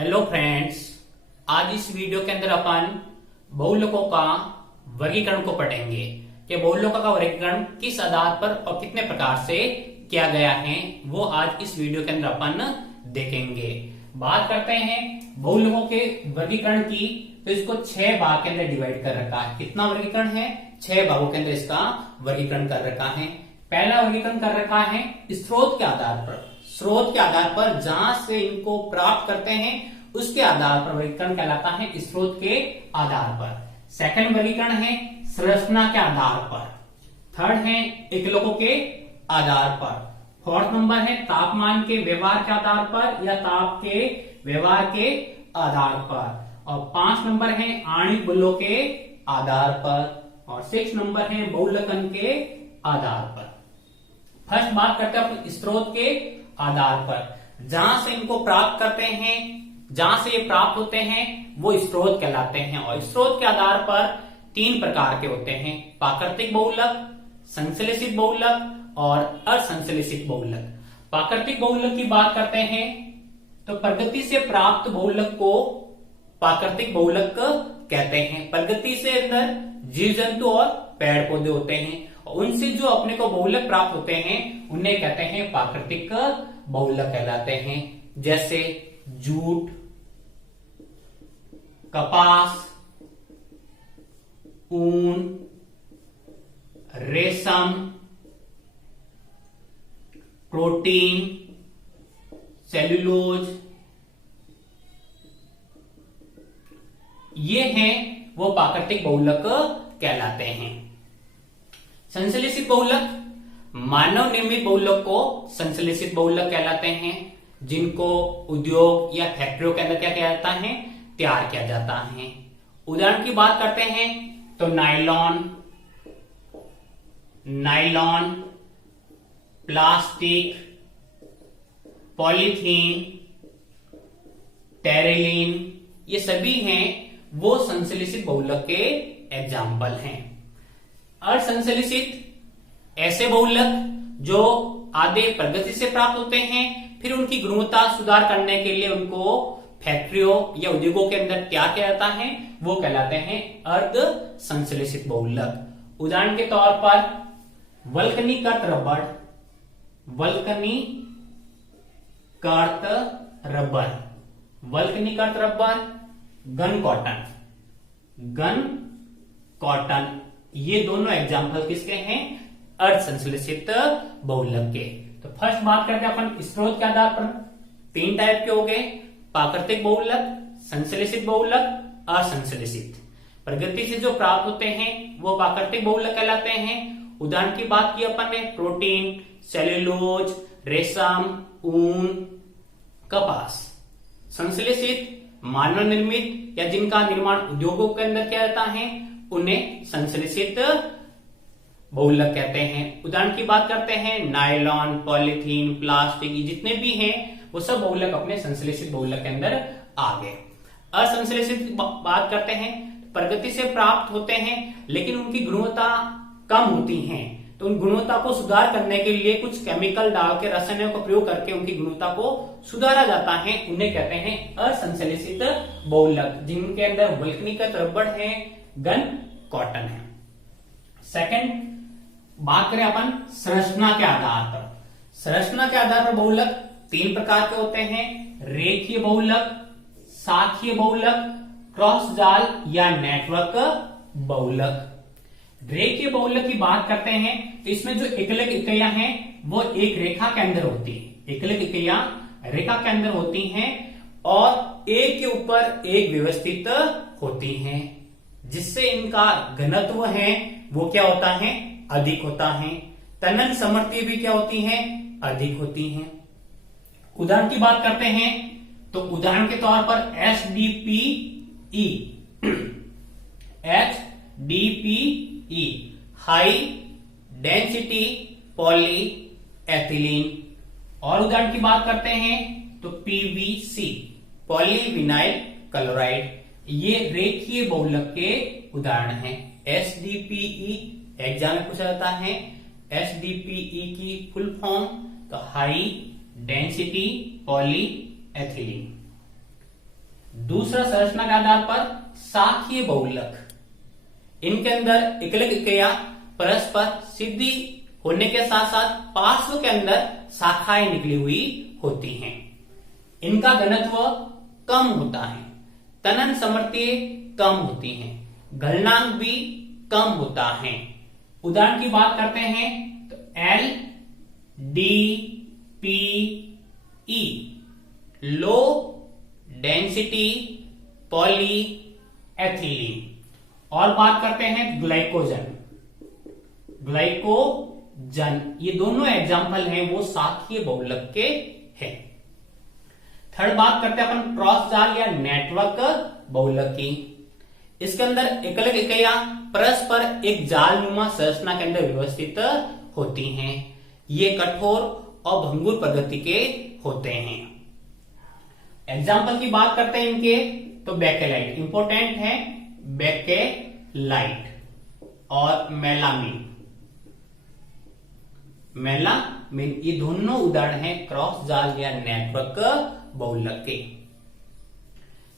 Hello friends, आज इस video के अंदर अपन बहुलकों का वर्गीकरण को पढ़ेंगे कि बहुलकों का वर्गीकरण किस आधार पर और कितने प्रकार से किया गया है, वो आज इस वीडियो के अंदर अपन देखेंगे। बात करते हैं बहुलकों के वर्गीकरण की, तो इसको 6 भाग के अंदर डिवाइड कर रखा है। कितना वर्गीकरण है? 6 भागों के अंदर इसका वर्गीकरण कर रखा है। पहला वर्गीकरण कर रखा है स्रोत के आधार पर। स्रोत के आधार पर जहां से इनको प्राप्त करते हैं उसके आधार पर वर्गीकरण कहलाता है स्रोत के आधार पर। सेकंड वर्गीकरण है संरचना के आधार पर। थर्ड है एकलकों के आधार पर। फोर्थ नंबर है तापमान के व्यवहार के आधार पर या ताप के व्यवहार के आधार पर। और 5 नंबर है आणविक बलों के आधार पर। और 6 नंबर है बहुलकन के आधार पर। फर्स्ट बात करते हैं अपन स्रोत के आधार पर। जहां से इनको प्राप्त करते हैं, जहां से ये प्राप्त होते हैं, वो स्रोत कहलाते हैं। और स्रोत के आधार पर 3 प्रकार के होते हैं: प्राकृतिक बहुलक, संश्लेषित बहुलक और असंश्लेषित बहुलक। प्राकृतिक बहुलक की बात करते हैं तो प्रकृति से प्राप्त बहुलक को प्राकृतिक बहुलक कहते हैं। प्रकृति से अंदर जीव जंतु और पेड़ पौधे होते हैं, उनसे जो अपने को बहुलक प्राप्त होते हैं उन्हें कहते हैं प्राकृतिक बहुलक कहलाते हैं। जैसे जूट, कपास, ऊन, रेशम, प्रोटीन, सेल्यूलोज, ये हैं वो प्राकृतिक बहुलक कहलाते हैं। संश्लेषित बहुलक, मानव निर्मित बहुलक को संश्लेषित बहुलक कहलाते हैं, जिनको उद्योग या फैक्ट्रियों के अंदर क्या किया जाता है, तैयार किया जाता है। उदाहरण की बात करते हैं तो नायलॉन, प्लास्टिक, पॉलीथीन, टेरेलिन, ये सभी हैं वो संश्लेषित बहुलक के एग्जाम्पल हैं। असंश्लेषित ऐसे बहुलक जो आधे प्रकृति से प्राप्त होते हैं, फिर उनकी गुणवत्ता सुधार करने के लिए उनको फैक्ट्रियों या उद्योगों के अंदर तैयार किया जाता है, वो कहलाते हैं अर्ध संश्लेषित बहुलक। उदाहरण के तौर पर वल्कनीकृत रबर, गन कॉटन, ये दोनों एग्जाम्पल किसके हैं? अर्ध संश्लेषित बहुलक के। तो फर्स्ट बात करते हैं अपन स्रोत के आधार पर। 3 टाइप के हो गए: प्राकृतिक बहुलक, संश्लेषित बहुलक, असंश्लेषित। प्रकृति से जो प्राप्त होते हैं वो प्राकृतिक बहुलक कहलाते हैं। उदाहरण की बात की अपन ने प्रोटीन, सेल्यूलोज, रेशम, ऊन, कपास। संश्लेषित मानव निर्मित या जिनका निर्माण उद्योगों के अंदर किया जाता है उन्हें संश्लेषित बहुलक कहते हैं। उदाहरण की बात करते हैं नायलॉन, पॉलीथीन, प्लास्टिक, ये जितने भी हैं वो सब बहुलक अपने संश्लेषित बहुलक के अंदर आ गए। असंश्लेषित बात करते हैं, प्रकृति से प्राप्त होते हैं लेकिन उनकी गुणवत्ता कम होती है, तो उन गुणवत्ता को सुधार करने के लिए कुछ केमिकल डाल के, रसायनों का प्रयोग करके उनकी गुणवत्ता को सुधारा जाता है, उन्हें कहते हैं असंश्लेषित बहुलक, जिनके अंदर वल्कनीकृत रबर है, गन कॉटन है। सेकंड बात करें अपन संरचना के आधार पर। संरचना के आधार पर बहुलक 3 प्रकार के होते हैं: रेखीय बहुलक, शाखीय बहुलक, क्रॉस जाल या नेटवर्क बहुलक। रेखीय बहुलक की बात करते हैं तो इसमें जो एकलक इकाइयां हैं वो एक रेखा के अंदर होती है। एकलक इकाइयां रेखा के अंदर होती हैं और एक के ऊपर एक व्यवस्थित होती हैं, जिससे इनका घनत्व है वो क्या होता है? अधिक होता है। तनन सामर्थ्य भी क्या होती है? अधिक होती है। उदाहरण की बात करते हैं तो उदाहरण के तौर पर HDPE, high density poly ethylene. और उदाहरण की बात करते हैं तो PVC, पॉलीविनाइल क्लोराइड, ये रेखीय बहुलक के उदाहरण हैं। HDPE एग्जाम में पूछा जाता है। HDPE की फुल फॉर्म तो हाई डेंसिटी पॉली एथिलीन। दूसरा संरचना के आधार पर शाखीय बहुलक। इनके अंदर इक्लिक इकाइयां परस्पर सीधी होने के साथ साथ पार्श्व के अंदर शाखाएं निकली हुई होती हैं। इनका घनत्व कम होता है, तनन सामर्थ्य कम होती है, गलनांक भी कम होता है। उदाहरण की बात करते हैं तो L D P E low density poly ethylene. और बात करते हैं ग्लाइकोजन। ग्लाइकोजन ये दोनों एग्जाम्पल हैं वो शाखीय बहुलक के हैं। थर्ड बात करते हैं अपन क्रॉस जाल या नेटवर्क बहुलक की। इसके अंदर इक्लिक इकाइयां परस्पर एक जालनुमा संरचना के अंदर व्यवस्थित होती हैं। ये कठोर और भंगुर प्रकृति के होते हैं। एग्जाम्पल की बात करते हैं इनके तो बेकेलाइट इंपोर्टेंट है, बेकेलाइट और मेलामिन। ये दोनों उदाहरण हैं क्रॉस जाल या नेटवर्क बहुलक के।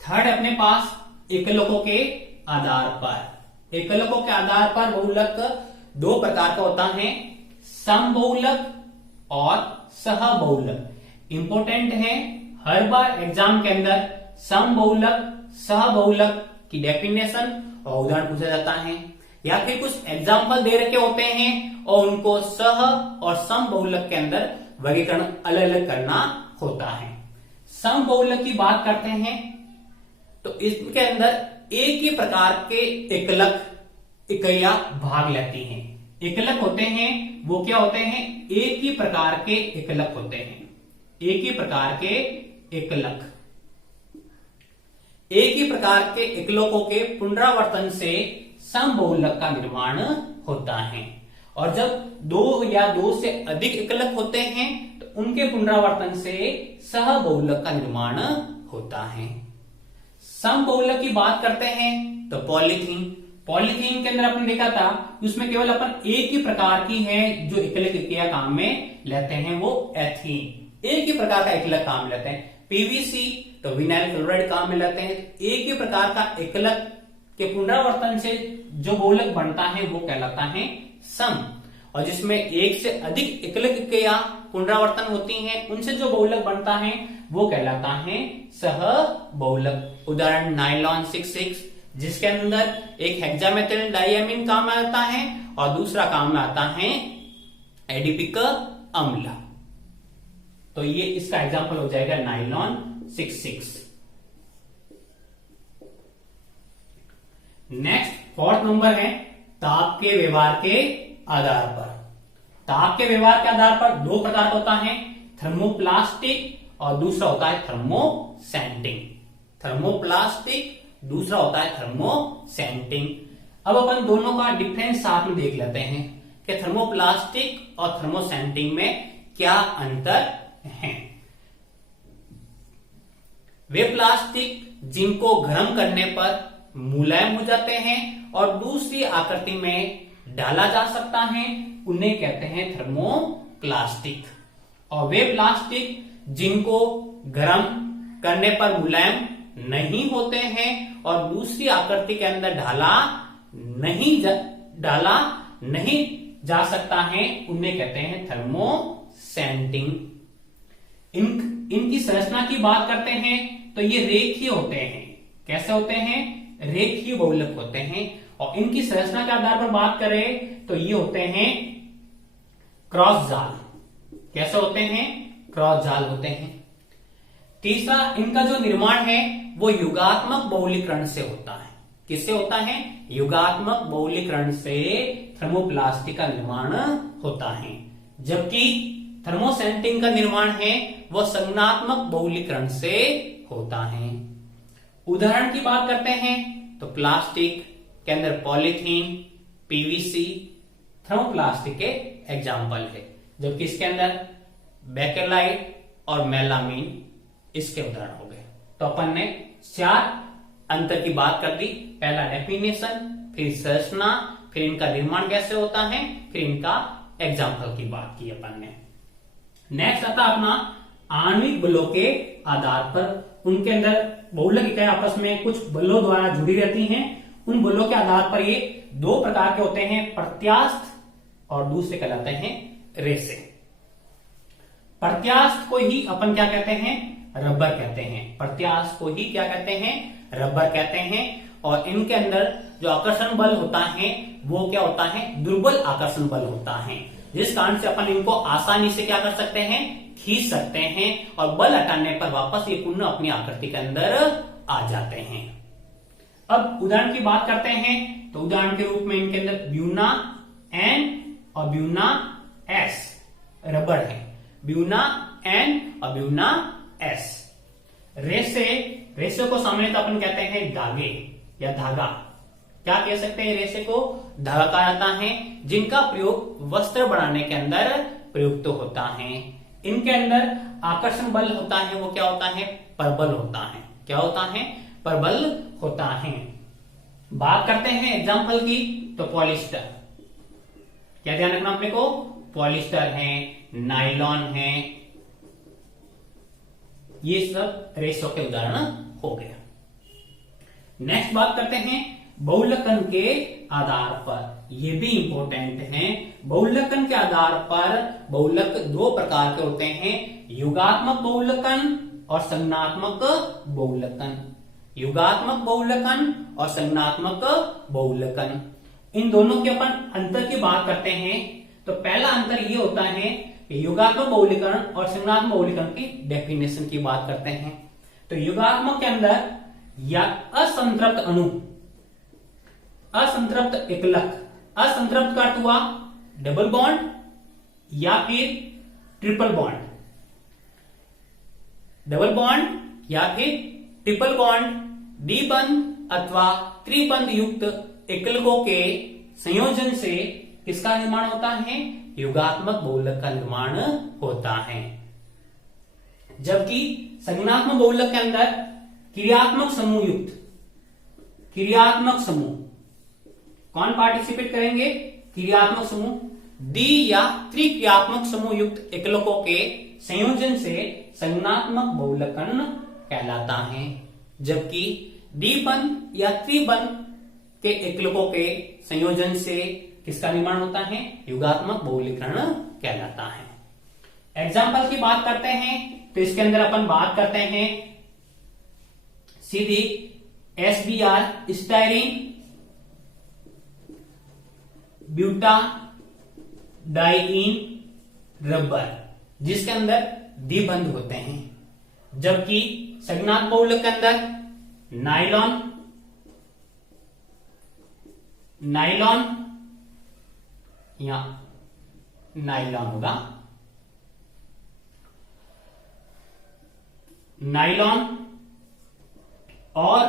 थर्ड अपने पास एकलकों के आधार पर। एकलकों के आधार पर बहुलक दो प्रकार का होता है, समबहुलक और सहबहुलक। इंपोर्टेंट है, हर बार एग्जाम के अंदर समबहुलक सहबहुलक की डेफिनेशन और उदाहरण पूछा जाता है, या फिर कुछ एग्जाम्पल दे रखे होते हैं और उनको सह और समबहुलक के अंदर वर्गीकरण अलग अलग करना होता है। समबहुलक की बात करते हैं तो इसके अंदर एक ही प्रकार के एकलक इकाइयां भाग लेती हैं। एकलक होते हैं वो क्या होते हैं, एक ही प्रकार के एकलक होते हैं। एक ही प्रकार के एकलक, एक ही प्रकार के एकलकों के पुनरावर्तन से समबहुलक का निर्माण होता है। और जब दो या दो से अधिक एकलक होते हैं तो उनके पुनरावर्तन से सहबहुलक का निर्माण होता है। समबहुलक की बात करते हैं तो पॉलीथीन। पॉलीथीन के अंदर अपन देखा था उसमें केवल अपन एक ही प्रकार की है जो एकलक इकाइयां काम में लेते हैं, वो एथीन। एक ही प्रकार का एकलक काम में लेते हैं। पीवीसी तो विनाइल क्लोराइड काम में लेते हैं। एक ही प्रकार का एकलक के पुनरावर्तन से जो बहुलक बनता है वो कहलाता है सम। और जिसमें एक से अधिक एकलक इकाइयां पुनरावर्तन होती हैं उनसे जो बहुलक बनता है वो कहलाता है सहबहुलक। उदाहरण नायलॉन 66 जिसके अंदर एक हेक्सामेथिल डाइएमीन काम में आता है और दूसरा काम में आता है एडिपिक अम्ल। तो ये इसका एग्जांपल हो जाएगा नायलॉन 66। नेक्स्ट फोर्थ नंबर है ताप के व्यवहार के आधार पर। ताप के व्यवहार के आधार पर दो प्रकार का होता है, थर्मोप्लास्टिक और दूसरा होता है थर्मोसेंटिंग। थर्मोप्लास्टिक, दूसरा होता है थर्मोसेंटिंग। अब अपन दोनों का डिफरेंस साथ में देख लेते हैं कि थर्मोप्लास्टिक और थर्मोसेंटिंग में क्या अंतर है। वे प्लास्टिक जिनको गर्म करने पर मुलायम हो जाते हैं और दूसरी आकृति में डाला जा सकता है उन्हें कहते हैं थर्मोप्लास्टिक। और वे प्लास्टिक जिनको गर्म करने पर मुलायम नहीं होते हैं और दूसरी आकृति के अंदर डाला नहीं जा सकता है उन्हें कहते हैं थर्मोसेंटिंग। इनकी संरचना की बात करते हैं तो ये रेखीय होते हैं। कैसे होते हैं, रेखीय बहुलक होते हैं। और इनकी संरचना के आधार पर बात करें तो ये होते हैं क्रॉस जाल। कैसे होते हैं, क्रॉस जाल होते हैं। तीसरा, इनका जो निर्माण है वो युगात्मक बहुलीकरण से होता है। किससे होता है, युगात्मक बहुलीकरण से थर्मोप्लास्टिक का निर्माण होता है। जबकि थर्मोसेंटिंग का निर्माण है वो संगनात्मक बहुलीकरण से होता है। उदाहरण की बात करते हैं तो प्लास्टिक के अंदर पॉलीथीन, पीवीसी थर्मोप्लास्टिक के एग्जाम्पल है, जबकि इसके अंदर बेकेलाइट और मेलामिन इसके उदाहरण हो गए। तो अपन ने चार अंतर की बात कर दी। पहला डेफिनेशन, फिर संरचना, फिर इनका निर्माण कैसे होता है, फिर इनका एग्जाम्पल की बात की अपन ने। नेक्स्ट आता अपना आणविक बलों के आधार पर उनके अंदर बहुलक इकाई आपस में कुछ बलों द्वारा जुड़ी रहती हैं। उन बलों के आधार पर ये दो प्रकार के होते हैं, प्रत्यास्थ और दूसरे कहलाते हैं रेसे। प्रत्यास्थ को ही अपन क्या कहते हैं, रबर कहते हैं। प्रत्यास्थ को ही क्या कहते हैं, रबर कहते हैं। और इनके अंदर जो आकर्षण बल होता है वो क्या होता है, दुर्बल आकर्षण बल होता है, जिस कारण से अपन इनको आसानी से क्या कर सकते हैं, खींच सकते हैं और बल हटाने पर वापस ये पुनः अपनी आकृति के अंदर आ जाते हैं। अब उदाहरण की बात करते हैं तो उदाहरण के रूप में इनके अंदर ब्यूना एन और ब्यूना एस रबर है, ब्यूना एन और ब्यूना एस। रेसे को सामान्यतः अपन कहते हैं धागे या धागा, क्या कह सकते हैं, रेसे को धागा कहा जाता है, जिनका प्रयोग वस्त्र बनाने के अंदर प्रयुक्त होता है। इनके अंदर आकर्षण बल होता है वो क्या होता है, परबल होता है। क्या होता है, परबल होता है। बात करते हैं एग्जाम्पल की तो पॉलिस्टर, क्या ध्यान रखना अपने को, पॉलिस्टर है, नायलॉन है, ये सब रेसों के उदाहरण हो गए। नेक्स्ट बात करते हैं बहुलकन के आधार पर, ये भी इंपॉर्टेंट है। बहुलकन के आधार पर बहुलक दो प्रकार के होते हैं, युगात्मक बहुलकन और संज्ञात्मक बहुलकन। युगात्मक बहुलकन और संज्ञात्मक बहुलकन, इन दोनों के अपन अंतर की बात करते हैं तो पहला अंतर ये होता है कि युगात्मक बहुलकन और संज्ञात्मक बहुलकन की डेफिनेशन की बात करते हैं। तो युगात्मक के अंदर या असंतृप्त अणु, असंतृप्त एकलक, असंतृप्त का अर्थ हुआ डबल बॉन्ड या फिर ट्रिपल बॉन्ड, डबल बॉन्ड या फिर ट्रिपल बॉन्ड, द्विबंध अथवा त्रिबंध युक्त एकलकों के संयोजन से किसका निर्माण होता है, युगात्मक बहुलक का निर्माण होता है। जबकि संज्ञात्मक बहुलक के अंदर क्रियात्मक समूह युक्त, क्रियात्मक समूह कौन पार्टिसिपेट करेंगे, क्रियात्मक समूह, द्वि या त्रिक्रियात्मक समूह युक्त एकलकों के संयोजन से संज्ञात्मक बहुलकन कहलाता है। जबकि द्विबंध या त्रिबंध के एकलकों के संयोजन से किसका निर्माण होता है, युगात्मक बहुलकन कहलाता है। एग्जाम्पल की बात करते हैं तो इसके अंदर अपन बात करते हैं सीधी SBr styrene, buta diene rubber, जिसके अंदर द्विबंध होते हैं। जबकि संज्ञात्मक बहुलक के अंदर नायलॉन, नायलॉन या नायलॉन होगा, नायलॉन और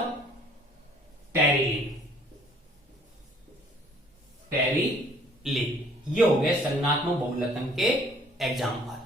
टेरिलीन, टेरिलीन, ये हो गए संज्ञात्मक बहुलकन के एग्जाम्पल।